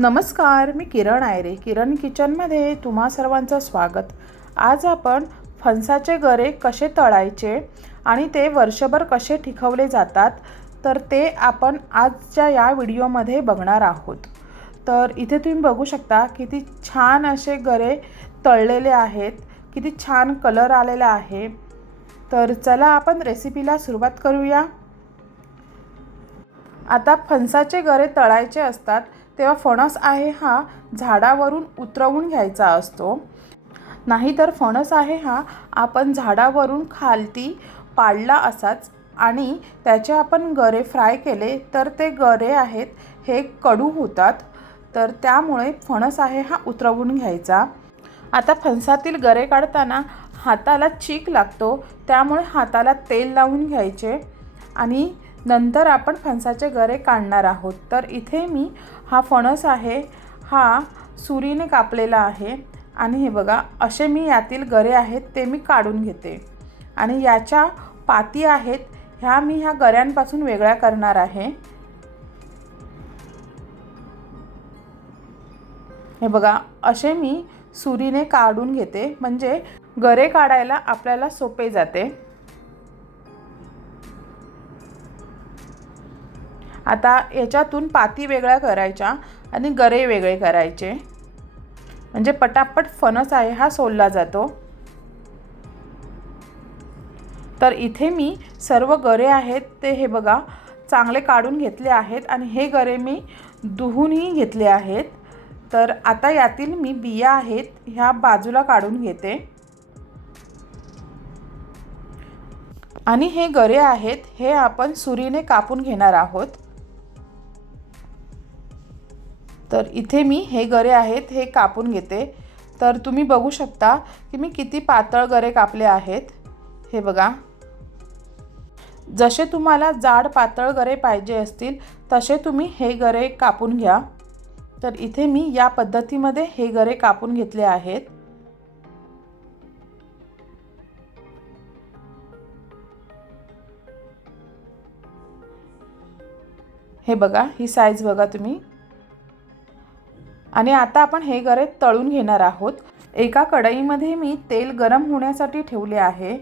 नमस्कार मी किरण आयरे. किरण किचनमध्ये तुम्हा सर्वांचं स्वागत. आज आपण फणसाचे गरे कसे तळायचे आणि ते वर्षभर कसे टिकवले जातात तर ते आपण आजच्या या व्हिडिओमध्ये बघणार आहोत. तर इथे तुम्ही बघू शकता किती छान असे गरे तळलेले आहेत किती छान कलर आलेला आहे. तर चला आपण रेसिपीला सुरुवात करूया. आता फणसाचे गरे तळायचे असतात तेव्हा फणस आहे हा झाडावरून उतरवून घ्यायचा असतो. नाहीतर फणस आहे हा आपण झाडावरून खालती पाडला असाच आणि त्याचे आपण गरे फ्राय केले तर ते गरे आहेत हे कडू होतात. तर त्यामुळे फणस आहे हा उतरवून घ्यायचा. आता फणसातील गरे काढताना हाताला चीक लागतो त्यामुळे हाताला तेल लावून घ्यायचे. आणि नंतर आपण फणसाचे गरे काढणार आहोत. तर इथे मी हा फणस आहे हा सुरीने कापलेला आहे आणि हे बघा असे मी यातील गरे आहेत ते मी काढून घेते. आणि याच्या पाती आहेत ह्या मी ह्या गऱ्यांपासून वेगळ्या करणार आहे. हे बघा असे मी सुरीने काढून घेते म्हणजे गरे काढायला आपल्याला सोपे जाते. आता याच्यातून पाती वेगळ्या करायच्या आणि गरे वेगळे करायचे. म्हणजे पटापट फणस आहे हा सोलला जातो. तर इथे मी सर्व गरे आहेत ते हे बघा चांगले काढून घेतले आहेत आणि हे गरे मी धुवूनही घेतले आहेत. तर आता यातील मी बिया आहेत ह्या बाजूला काढून घेते. आणि हे गरे आहेत हे आपण सुरीने कापून घेणार आहोत. तर इथे मी हे गरे आहेत हे कापून घेते. तर तुम्ही बघू शकता की मी किती पातळ गरे कापले आहेत. हे बघा. जसे तुम्हाला जाड पातळ गरे पाहिजे असतील तसे तुम्ही हे गरे कापून घ्या. तर इथे मी या पद्धतीमध्ये हे गरे कापून घेतले आहेत. हे बघा ही साईज बघा तुम्ही. आणि आता आपण हे गरे तळून घेणार आहोत. एका कढईमध्ये मी तेल गरम होण्यासाठी ठेवले आहे.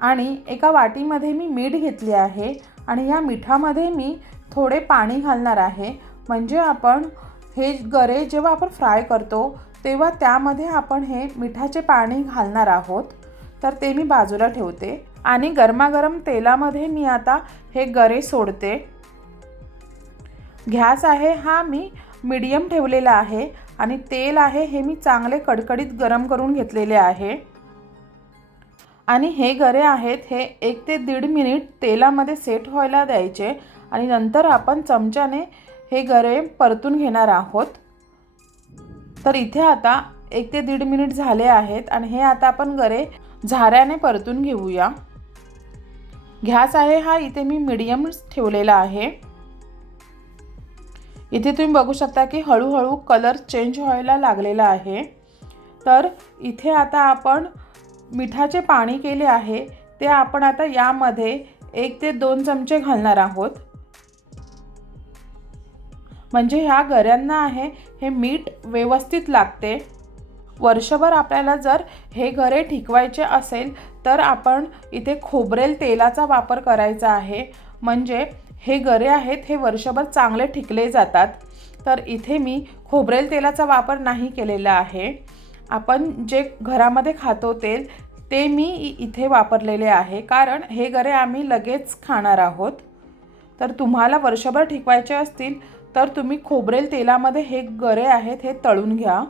आणि एका वाटीमध्ये मी मीठ घेतले आहे. आणि या मिठामध्ये मी थोडे पाणी घालणार आहे. म्हणजे आपण हे गरे जेव्हा आपण फ्राय करतो तेव्हा त्यामध्ये आपण हे मिठाचे पाणी घालणार आहोत. तर ते मी बाजूला ठेवते. आणि गरमागरम तेलामध्ये मी आता हे गरे सोडते. गॅस आहे हा मी मीडियम ठेवलेलं आहे आणि तेल आहे हे मी चांगले कडकडीत गरम करून घेतलेले आहे. आणि हे गरे आहेत हे एक ते दीड मिनिट तेलामध्ये सेट व्हायला द्यायचे आणि नंतर आपण चमच्याने हे गरे परतून घेणार आहोत. तर इथे आता एक ते दीड मिनिट झाले आहेत आणि हे आता आपण गरे झाऱ्याने परतून घेऊया. गॅस आहे हा इथे मी मीडियम ठेवलेला आहे. इथे तुम्ही बघू शकता की हळूहळू कलर चेंज व्हायला लागलेला आहे. तर इथे आता आपण मिठाचे पाणी केले आहे. ते आपण आता यामध्ये एक ते दोन चमचे घालणार आहोत. म्हणजे ह्या गऱ्यांना आहे हे मीठ व्यवस्थित लागते. वर्षभर आपल्याला जर हे गरे ठिकवायचे असेल तर आपण इथे खोबरेल तेलाचा वापर करायचा आहे. म्हणजे हे गरे आहेत हे वर्षभर चांगले टिकले जातात. तर इथे मी खोबरेल तेलाचा वापर नाही केलेला आहे. आपण जे घरामध्ये खातो तेल ते मी इथे वापरलेले आहे. कारण हे गरे आम्ही लगेच खाणार आहोत. तर तुम्हाला वर्षभर टिकवायचे असतील तर तुम्ही खोबरेल तेलामध्ये हे गरे आहेत हे तळून घ्या.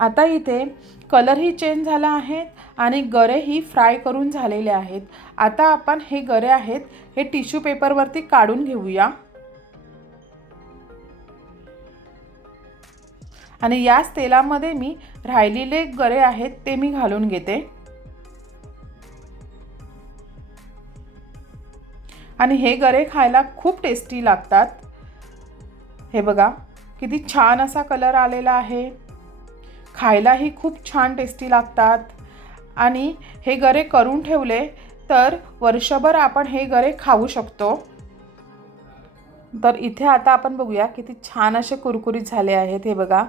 आता इथे कलरही चेंज झाला आहे आणि गरेही फ्राय करून झालेले आहेत. आता आपण हे गरे आहेत हे टिश्यू पेपरवरती काढून घेऊया. आणि याच तेलामध्ये मी राहिलेले गरे आहेत ते मी घालून घेते. आणि हे गरे खायला खूप टेस्टी लागतात. हे बघा किती छान असा कलर आलेला आहे. खायलाही खूप छान टेस्टी लागतात. आणि हे गरे करून ठेवले तर वर्षभर आपण हे गरे खाऊ शकतो. तर इथे आता आपण बघूया किती छान असे कुरकुरीत झाले आहेत हे बघा.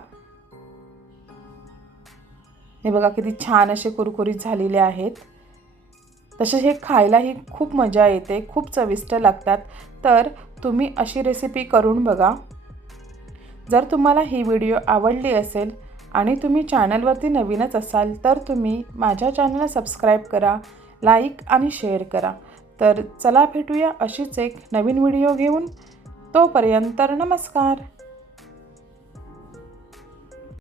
हे बघा किती छान असे कुरकुरीत झालेले आहेत. तसे हे खायलाही खूप मजा येते खूप चविष्ट लागतात. तर तुम्ही अशी रेसिपी करून बघा. जर तुम्हाला ही व्हिडिओ आवडली असेल आणि तुम्ही चॅनलवरती नवीनच असाल तर तुम्ही माझ्या चॅनलला सबस्क्राईब करा लाईक आणि शेअर करा. तर चला भेटूया अशीच एक नवीन व्हिडिओ घेऊन. तोपर्यंत नमस्कार.